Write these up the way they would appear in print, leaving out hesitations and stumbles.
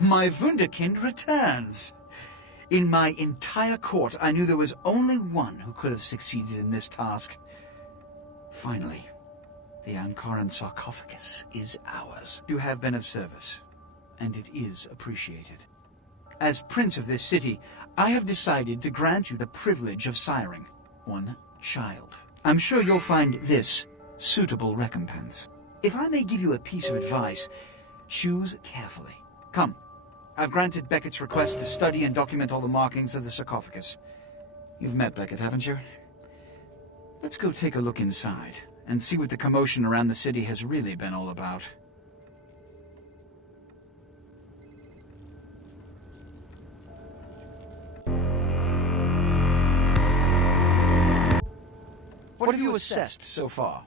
My Wunderkind returns! In my entire court, I knew there was only one who could have succeeded in this task. Finally, the Ankaran sarcophagus is ours. You have been of service, and it is appreciated. As Prince of this city, I have decided to grant you the privilege of siring one child. I'm sure you'll find this suitable recompense. If I may give you a piece of advice, choose carefully. Come, I've granted Beckett's request to study and document all the markings of the sarcophagus. You've met Beckett, haven't you? Let's go take a look inside and see what the commotion around the city has really been all about. What have you assessed so far?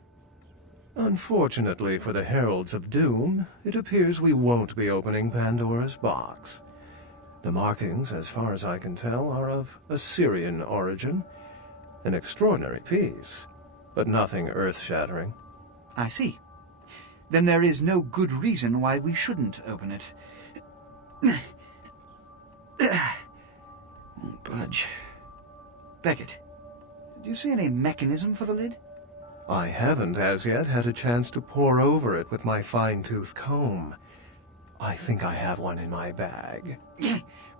Unfortunately for the Heralds of Doom, it appears we won't be opening Pandora's box. The markings, as far as I can tell, are of Assyrian origin. An extraordinary piece, but nothing earth-shattering. I see. Then there is no good reason why we shouldn't open it. Won't budge. Beckett, do you see any mechanism for the lid? I haven't as yet had a chance to pore over it with my fine-tooth comb. I think I have one in my bag.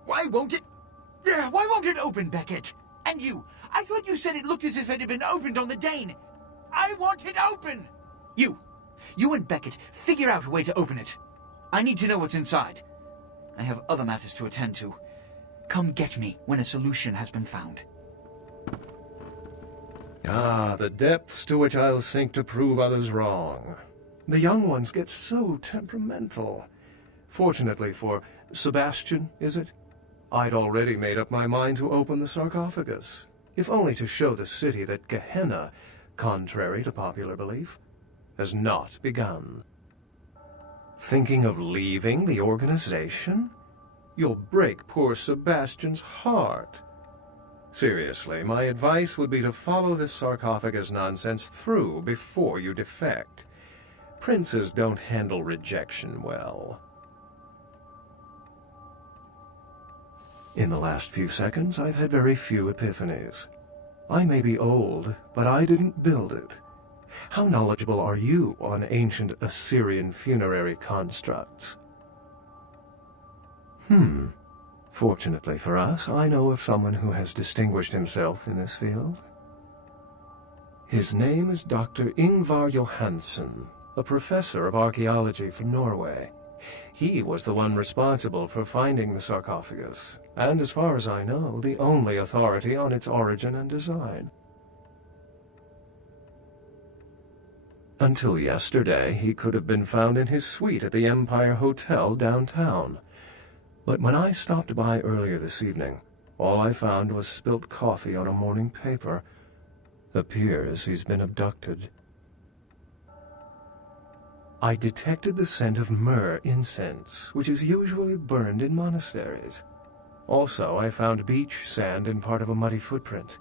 Why won't it open, Beckett? And you, I thought you said it looked as if it had been opened on the Dane. I want it open! You and Beckett, figure out a way to open it. I need to know what's inside. I have other matters to attend to. Come get me when a solution has been found. Ah, the depths to which I'll sink to prove others wrong. The young ones get so temperamental. Fortunately for Sebastian, is it? I'd already made up my mind to open the sarcophagus, if only to show the city that Gehenna, contrary to popular belief, has not begun. Thinking of leaving the organization? You'll break poor Sebastian's heart. Seriously, my advice would be to follow this sarcophagus nonsense through before you defect. Princes don't handle rejection well. In the last few seconds, I've had very few epiphanies. I may be old, but I didn't build it. How knowledgeable are you on ancient Assyrian funerary constructs? Fortunately for us, I know of someone who has distinguished himself in this field. His name is Dr. Ingvar Johansen, a professor of archaeology from Norway. He was the one responsible for finding the sarcophagus, and as far as I know, the only authority on its origin and design. Until yesterday, he could have been found in his suite at the Empire Hotel downtown. But when I stopped by earlier this evening, all I found was spilt coffee on a morning paper. Appears he's been abducted. I detected the scent of myrrh incense, which is usually burned in monasteries. Also, I found beach sand in part of a muddy footprint.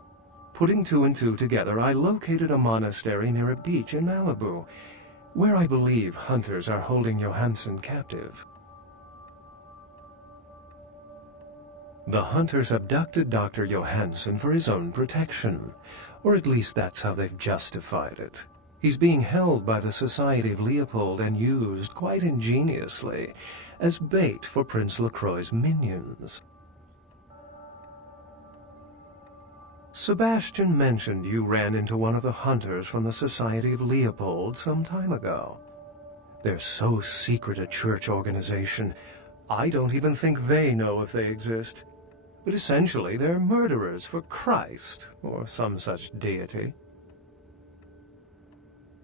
Putting two and two together, I located a monastery near a beach in Malibu, where I believe hunters are holding Johansen captive. The hunters abducted Dr. Johansen for his own protection, or at least that's how they've justified it. He's being held by the Society of Leopold and used, quite ingeniously, as bait for Prince Lacroix's minions. Sebastian mentioned you ran into one of the hunters from the Society of Leopold some time ago. They're so secret a church organization, I don't even think they know if they exist. But essentially, they're murderers for Christ, or some such deity.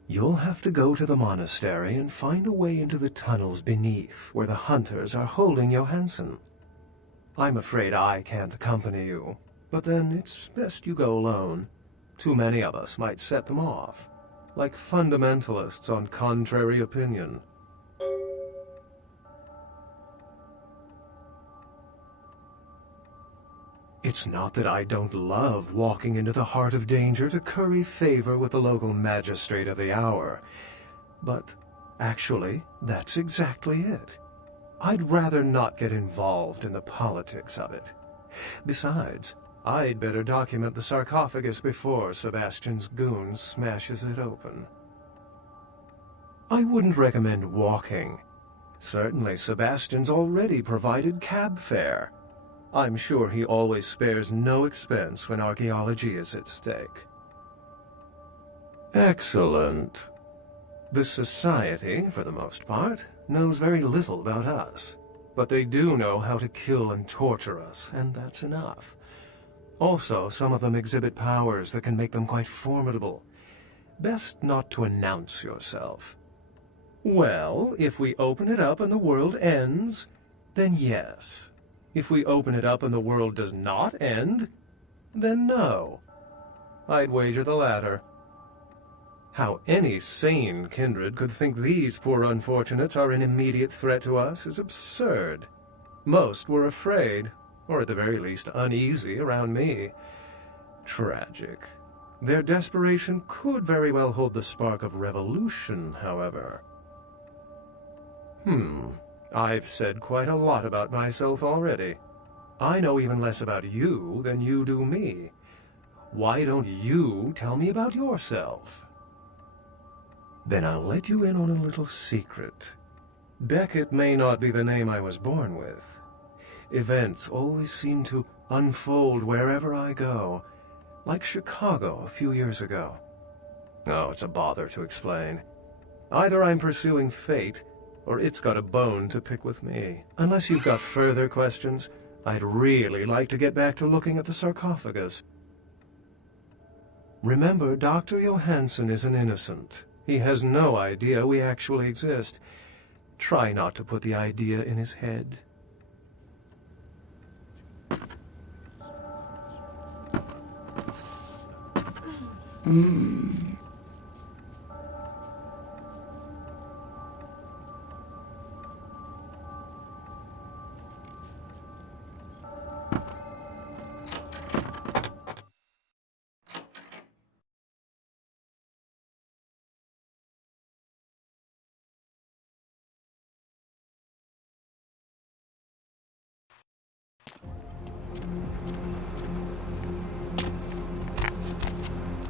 You'll have to go to the monastery and find a way into the tunnels beneath, where the hunters are holding Johansen. I'm afraid I can't accompany you, but then it's best you go alone. Too many of us might set them off, like fundamentalists on contrary opinion. It's not that I don't love walking into the heart of danger to curry favor with the local magistrate of the hour, but actually, that's exactly it. I'd rather not get involved in the politics of it. Besides, I'd better document the sarcophagus before Sebastian's goon smashes it open. I wouldn't recommend walking. Certainly Sebastian's already provided cab fare. I'm sure he always spares no expense when archaeology is at stake. Excellent. The Society, for the most part, knows very little about us. But they do know how to kill and torture us, and that's enough. Also, some of them exhibit powers that can make them quite formidable. Best not to announce yourself. Well, if we open it up and the world ends, then yes. If we open it up and the world does not end, then no. I'd wager the latter. How any sane kindred could think these poor unfortunates are an immediate threat to us is absurd. Most were afraid, or at the very least uneasy around me. Tragic. Their desperation could very well hold the spark of revolution, however. I've said quite a lot about myself already. I know even less about you than you do me. Why don't you tell me about yourself? Then I'll let you in on a little secret. Beckett may not be the name I was born with. Events always seem to unfold wherever I go, like Chicago a few years ago. Oh, it's a bother to explain. Either I'm pursuing fate, or it's got a bone to pick with me. Unless you've got further questions, I'd really like to get back to looking at the sarcophagus. Remember, Dr. Johansson is an innocent. He has no idea we actually exist. Try not to put the idea in his head.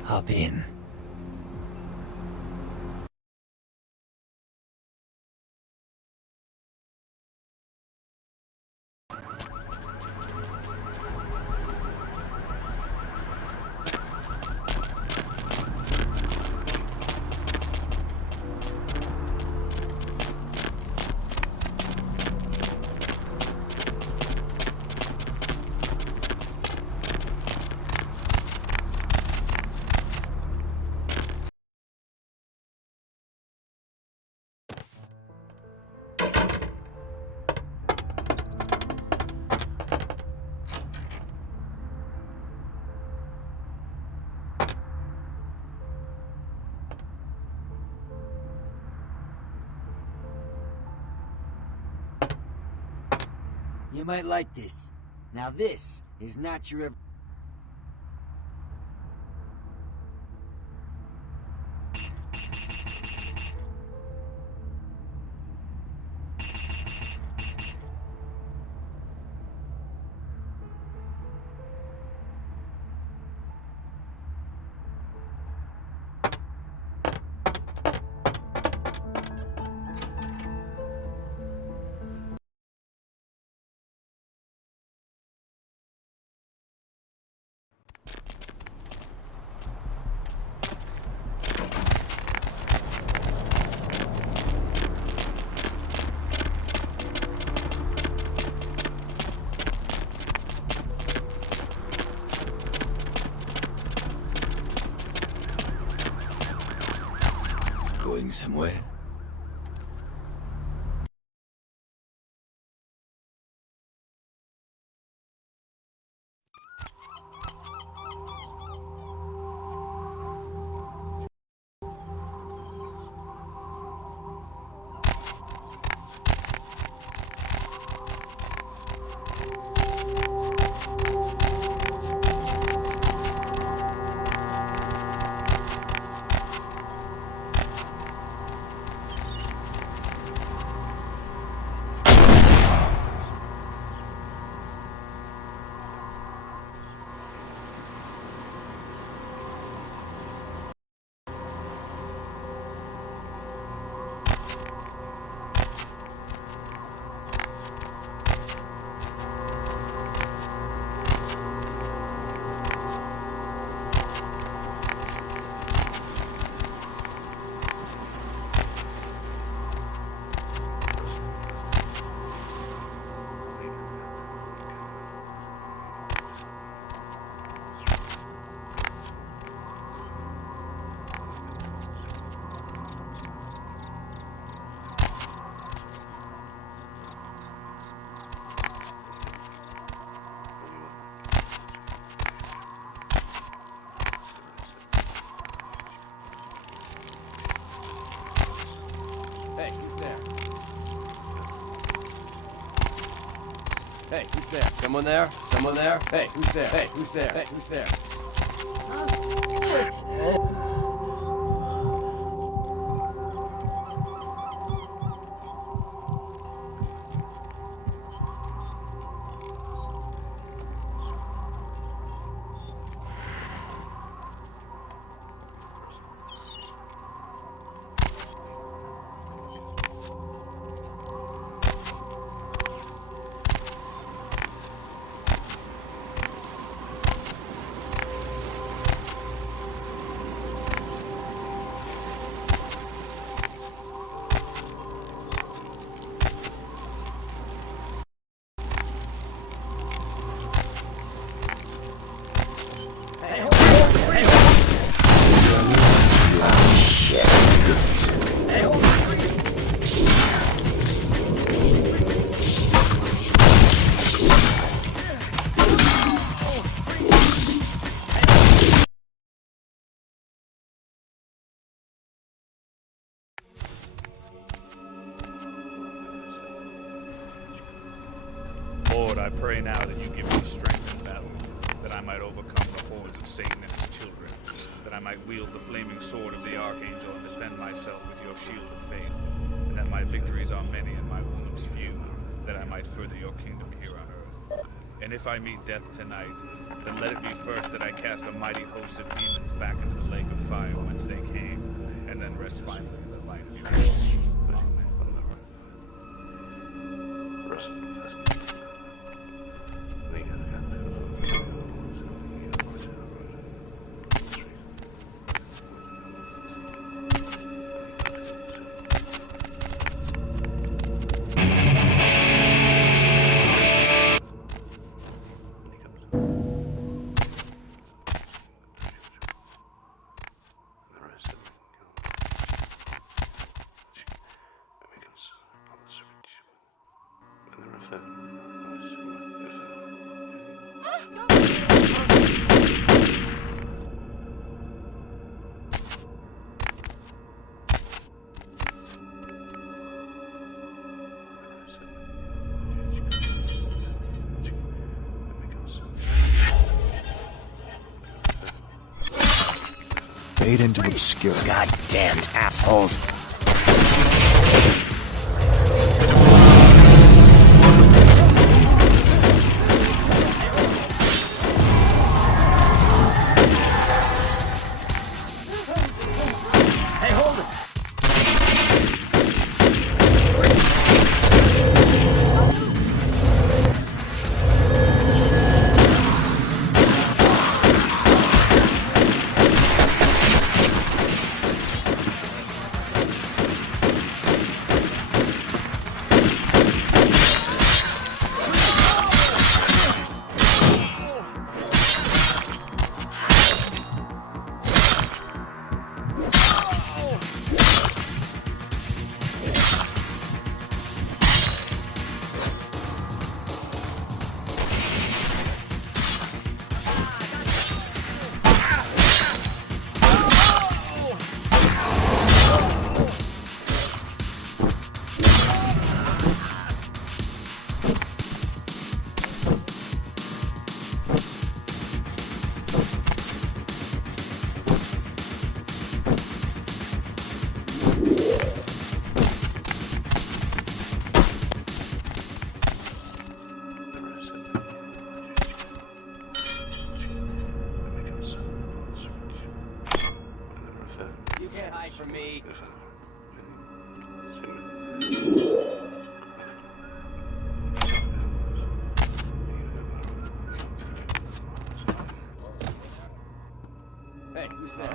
Hop in. You might like this. Now this is not your... Going somewhere? Hey, who's there? Someone there? Someone there? Hey, who's there? Hey, who's there? Hey, who's there? Lord, I pray now that you give me strength in battle, that I might overcome the hordes of Satan and his children, that I might wield the flaming sword of the Archangel and defend myself with your shield of faith, and that my victories are many and my wounds few, that I might further your kingdom here on earth. And if I meet death tonight, then let it be first that I cast a mighty host of demons back into the lake of fire whence they came, and then rest finally in the light of your will. Amen. Fade into obscurity. Goddamned assholes. Hey, hold it! You can't hide from me. Hey, who's there?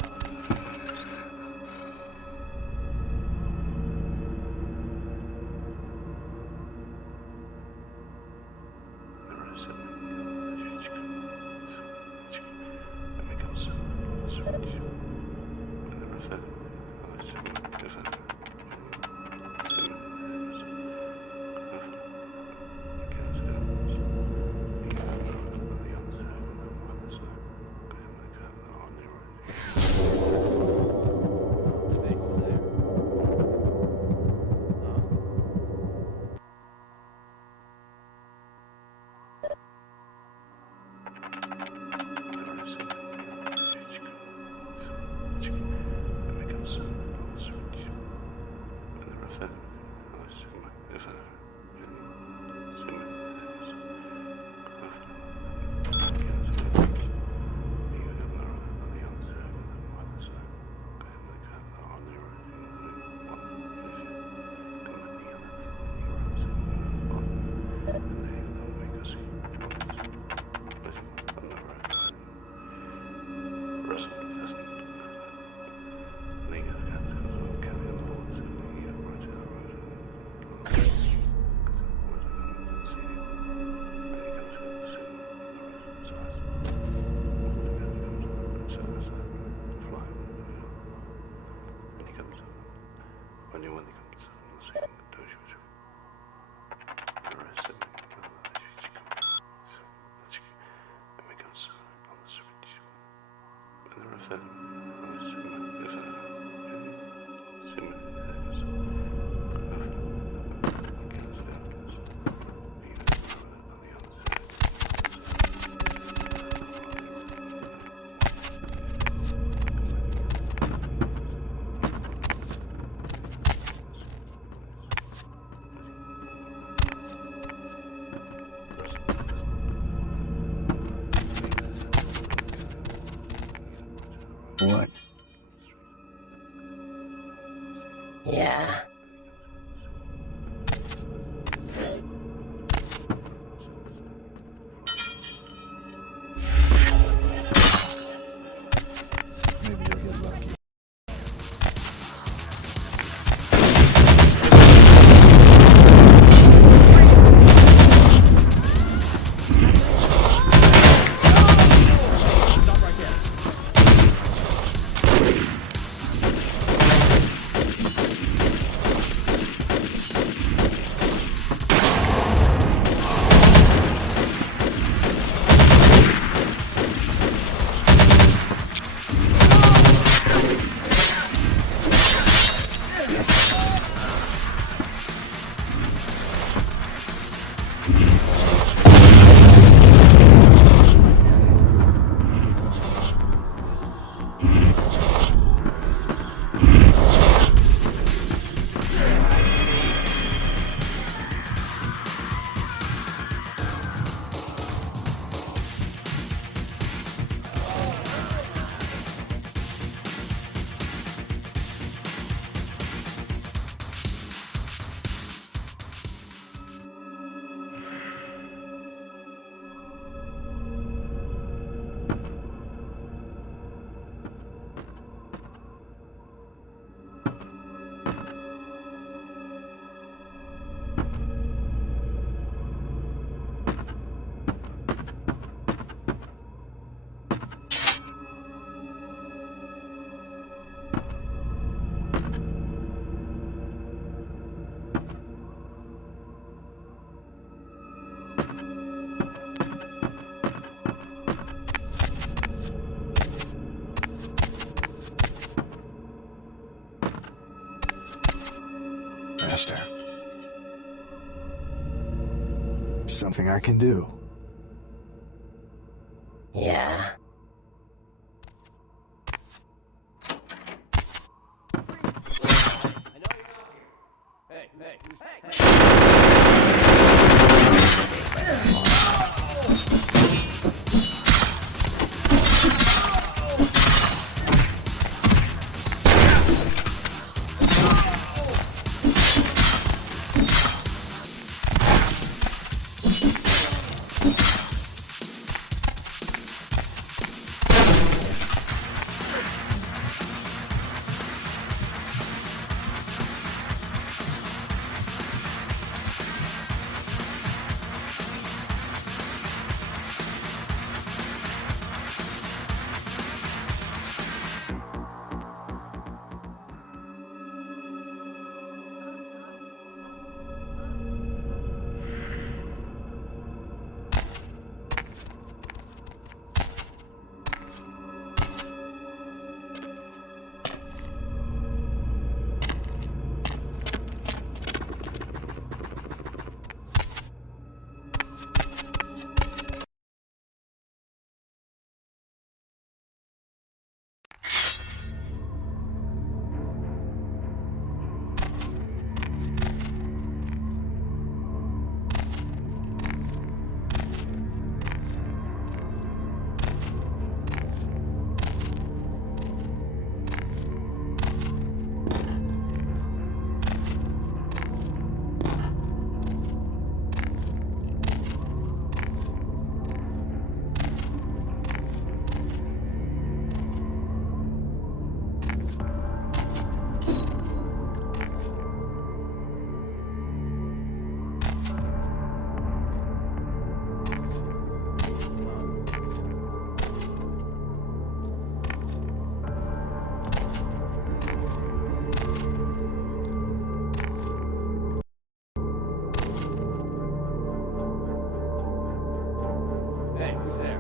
Something I can do. Yeah. Hey, who's... Hey!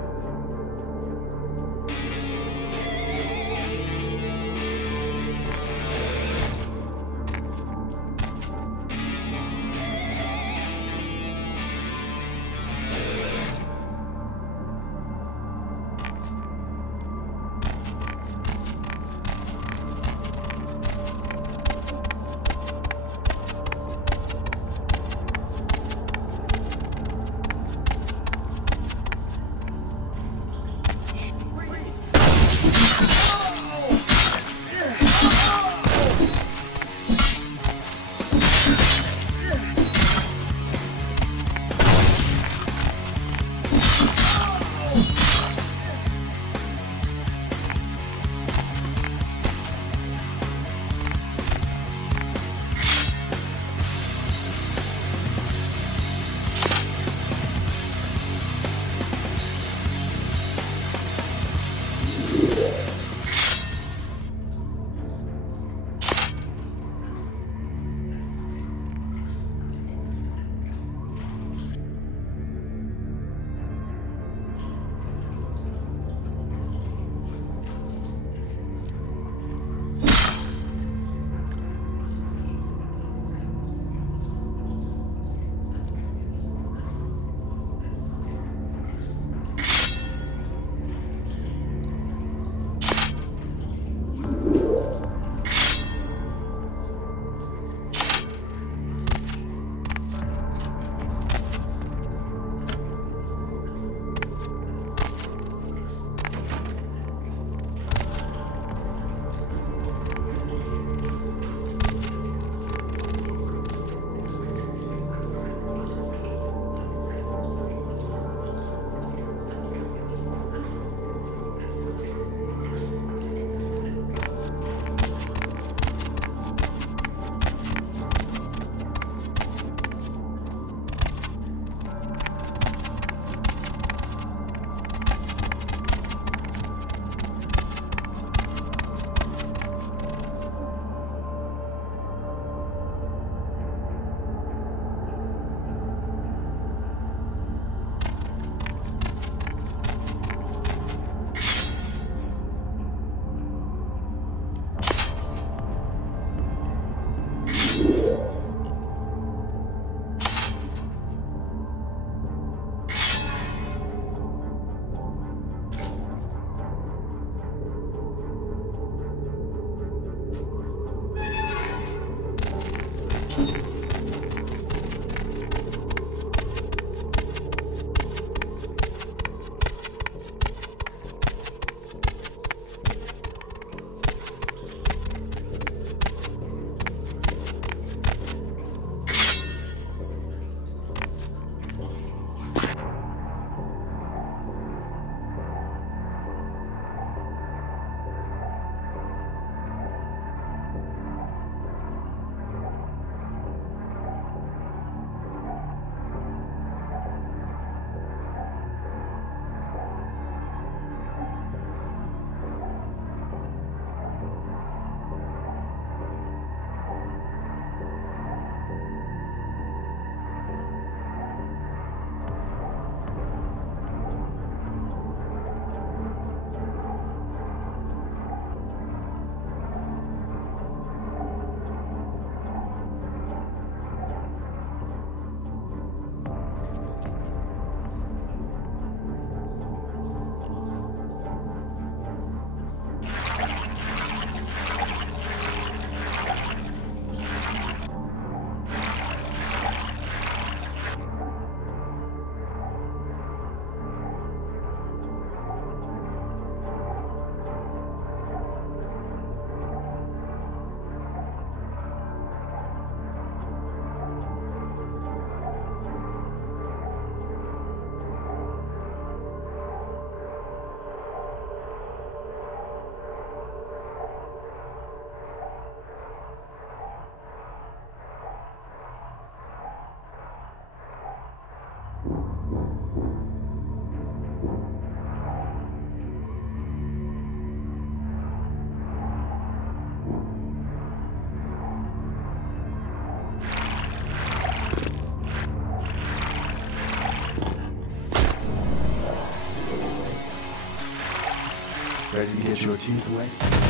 Ready to get your teeth wet?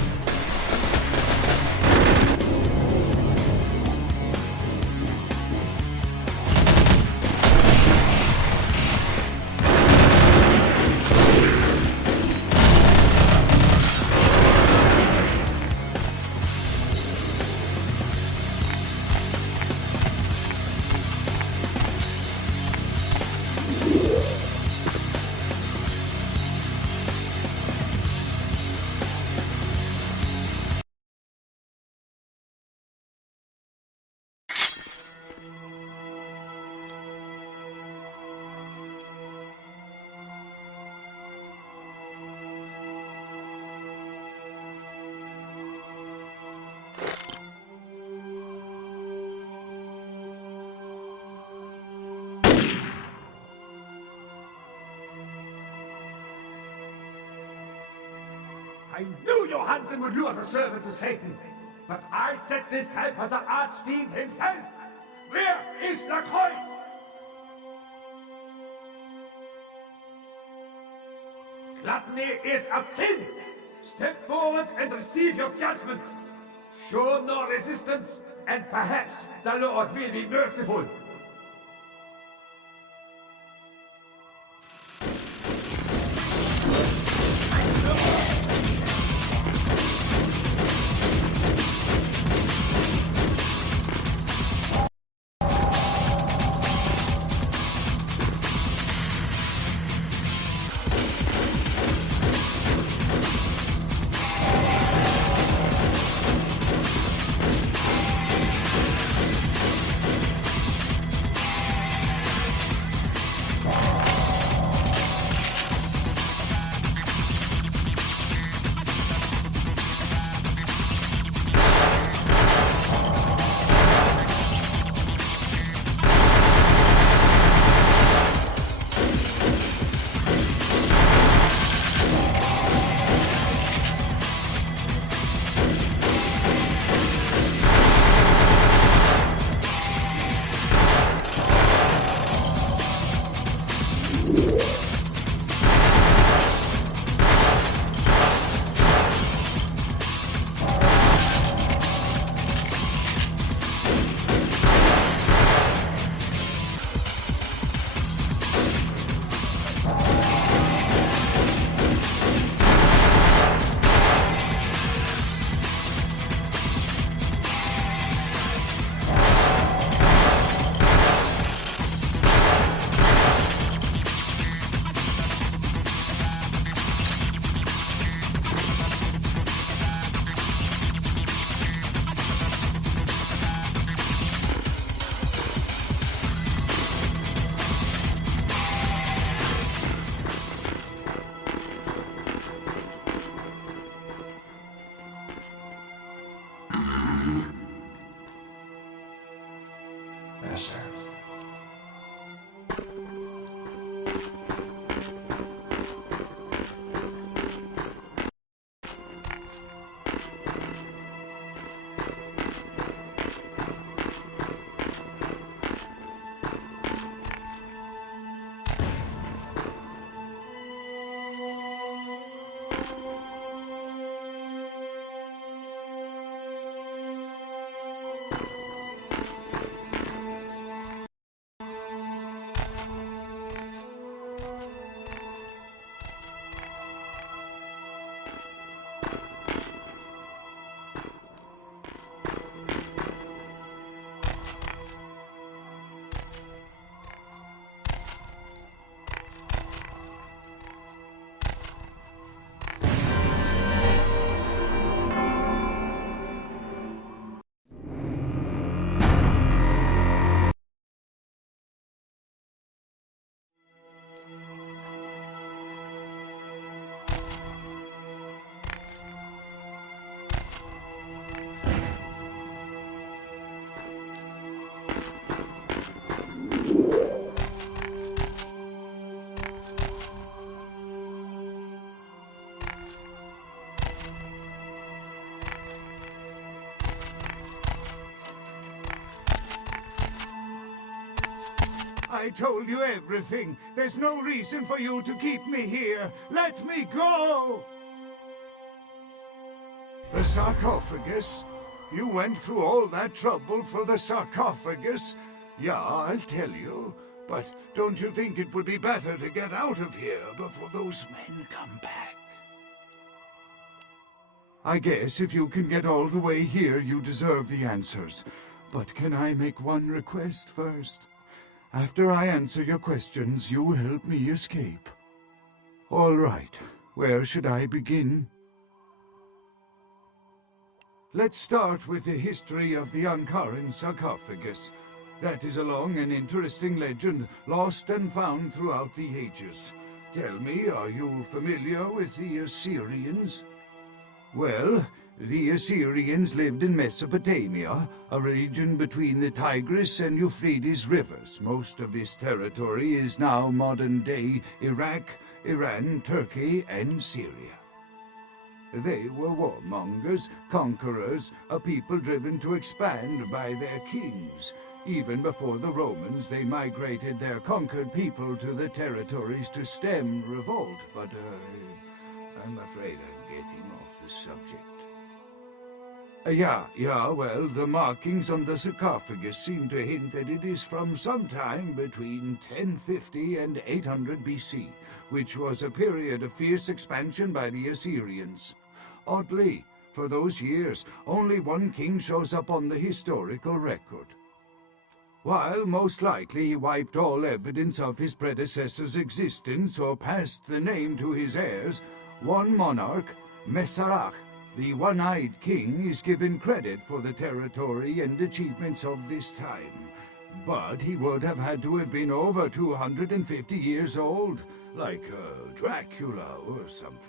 I knew Johansen would lure the servant to Satan, but I set this trap for the Archfiend himself. Where is Lacroix? Gluttony is a sin. Step forward and receive your judgment. Show no resistance, and perhaps the Lord will be merciful. Master. told you everything. There's no reason for you to keep me here. Let me go! The sarcophagus? You went through all that trouble for the sarcophagus? Yeah, I'll tell you. But don't you think it would be better to get out of here before those men come back? I guess if you can get all the way here, you deserve the answers. But can I make one request first? After I answer your questions, you help me escape. All right. Where should I begin? Let's start with the history of the Ankaran sarcophagus. That is a long and interesting legend, lost and found throughout the ages. Tell me, are you familiar with the Assyrians? Well, the Assyrians lived in Mesopotamia, a region between the Tigris and Euphrates rivers. Most of this territory is now modern-day Iraq, Iran, Turkey, and Syria. They were warmongers, conquerors, a people driven to expand by their kings. Even before the Romans, they migrated their conquered people to the territories to stem revolt, but I'm afraid I'm getting off the subject. Well, the markings on the sarcophagus seem to hint that it is from sometime between 1050 and 800 BC, which was a period of fierce expansion by the Assyrians. Oddly, for those years, only one king shows up on the historical record. While most likely he wiped all evidence of his predecessor's existence or passed the name to his heirs, one monarch, Mesarach, the one-eyed king, is given credit for the territory and achievements of this time. But he would have had to have been over 250 years old, like Dracula or something.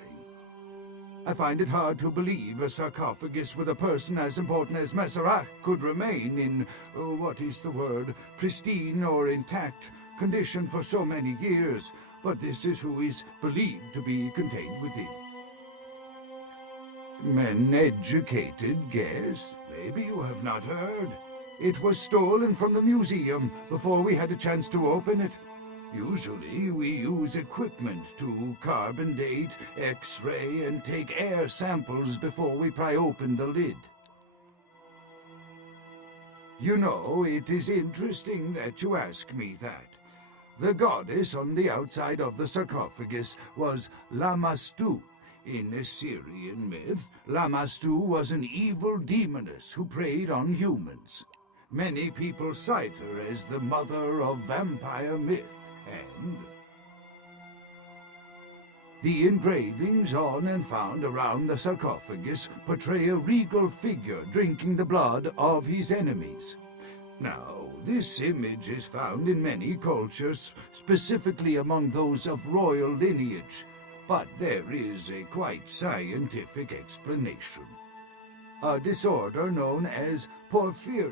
I find it hard to believe a sarcophagus with a person as important as Mesarach could remain in, pristine or intact condition for so many years, but this is who is believed to be contained within. Men educated guess. Maybe you have not heard. It was stolen from the museum before we had a chance to open it. Usually we use equipment to carbon date, X-ray, and take air samples before we pry open the lid. You know, it is interesting that you ask me that. The goddess on the outside of the sarcophagus was Lamastu. In Assyrian myth, Lamastu was an evil demoness who preyed on humans. Many people cite her as the mother of vampire myth, and the engravings on and found around the sarcophagus portray a regal figure drinking the blood of his enemies. Now, this image is found in many cultures, specifically among those of royal lineage, but there is a quite scientific explanation. A disorder known as porphyria.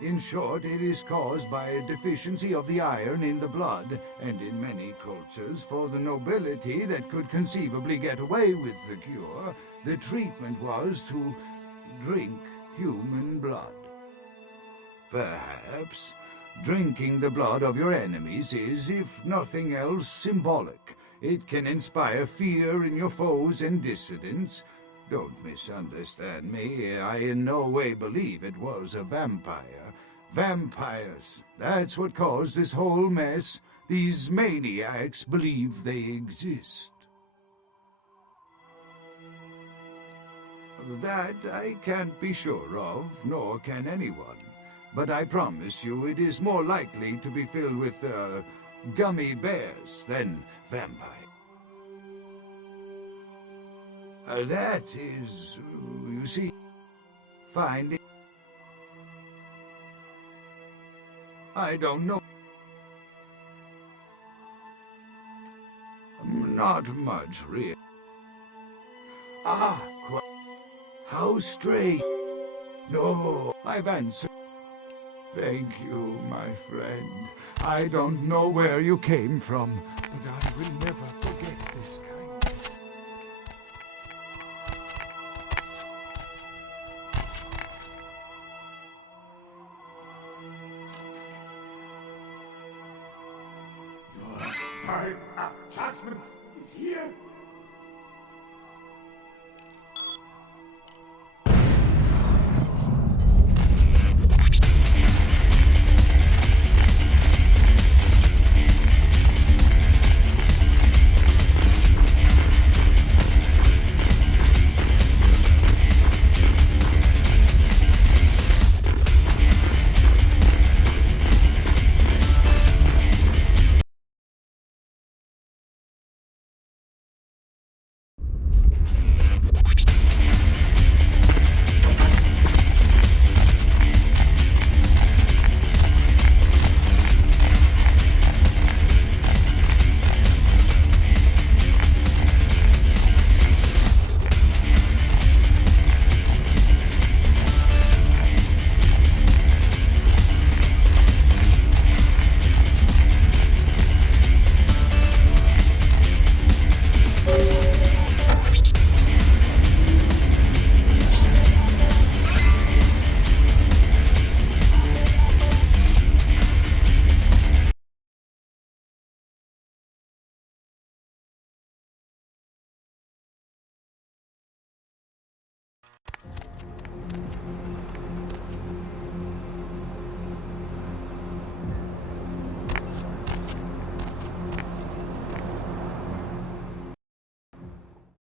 In short, it is caused by a deficiency of the iron in the blood, and in many cultures, for the nobility that could conceivably get away with the cure, the treatment was to drink human blood. Perhaps drinking the blood of your enemies is, if nothing else, symbolic. It can inspire fear in your foes and dissidents. Don't misunderstand me. I in no way believe it was a vampire. Vampires. That's what caused this whole mess. These maniacs believe they exist. That I can't be sure of, nor can anyone. But I promise you it is more likely to be filled with, gummy bears than vampires. That is, you see, finding. I don't know. Not much, really. How strange. No, I've answered. Thank you, my friend. I don't know where you came from, but I will never forget this kindness. time of judgment is here.